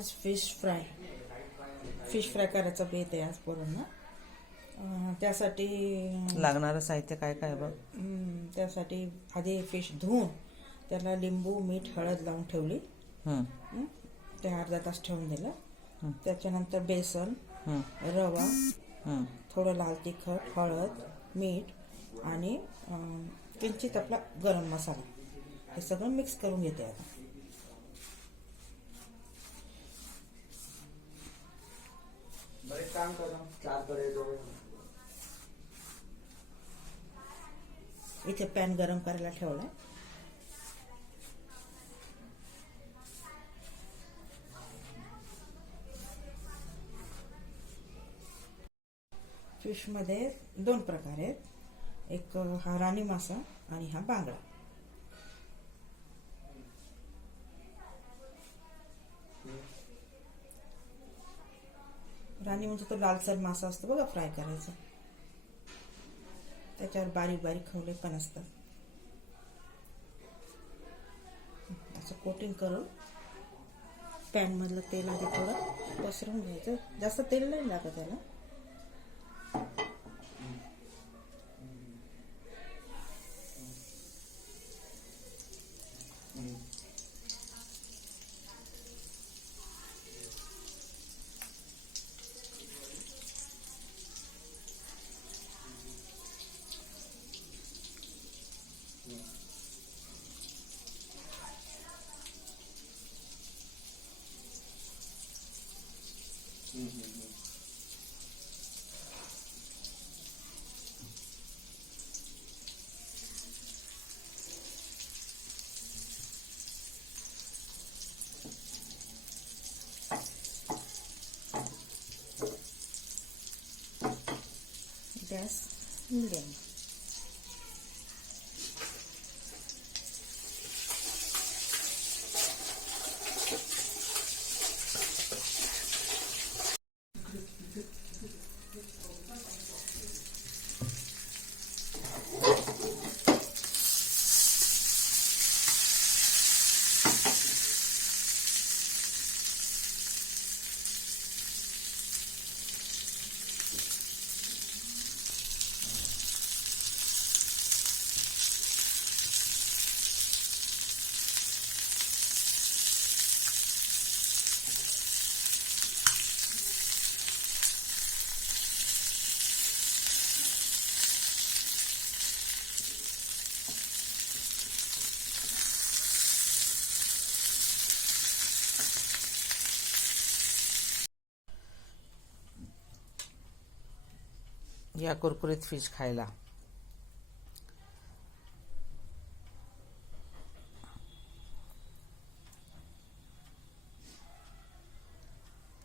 आज fish fry fish fry करायचा बेत आहे आज पोरांना. त्यासाठी लागणारं साहित्य काय काय बघ. त्यासाठी आधी फिश धुवून त्याला लिंबू मीठ हळद लावून ठेवली? ते अर्धा तास ठेवून दिलं. त्याच्यानंतर बेसन रवा. थोडं लाल तिखट हळद मीठ आणि किंचित आपला गरम मसाला. हे सगळं मिक्स करून घेते आता. काम करून चारकडे इथे पॅन गरम करायला ठेवलाय फिशमध्ये दोन प्रकार आहेत एक हा राणी मासा आणि हा बांगडा राणी म्हणजे तो लालसर मासा असतो बघा फ्राय करायचा. त्याच्यावर बारीक बारीक खवले पण असतात. असं कोटिंग करून पॅन मधलं तेल आधी थोडं पसरून घ्यायचं. जास्त तेल नाही लागत त्याला без лень. या कुरकुरीत फिश खायला.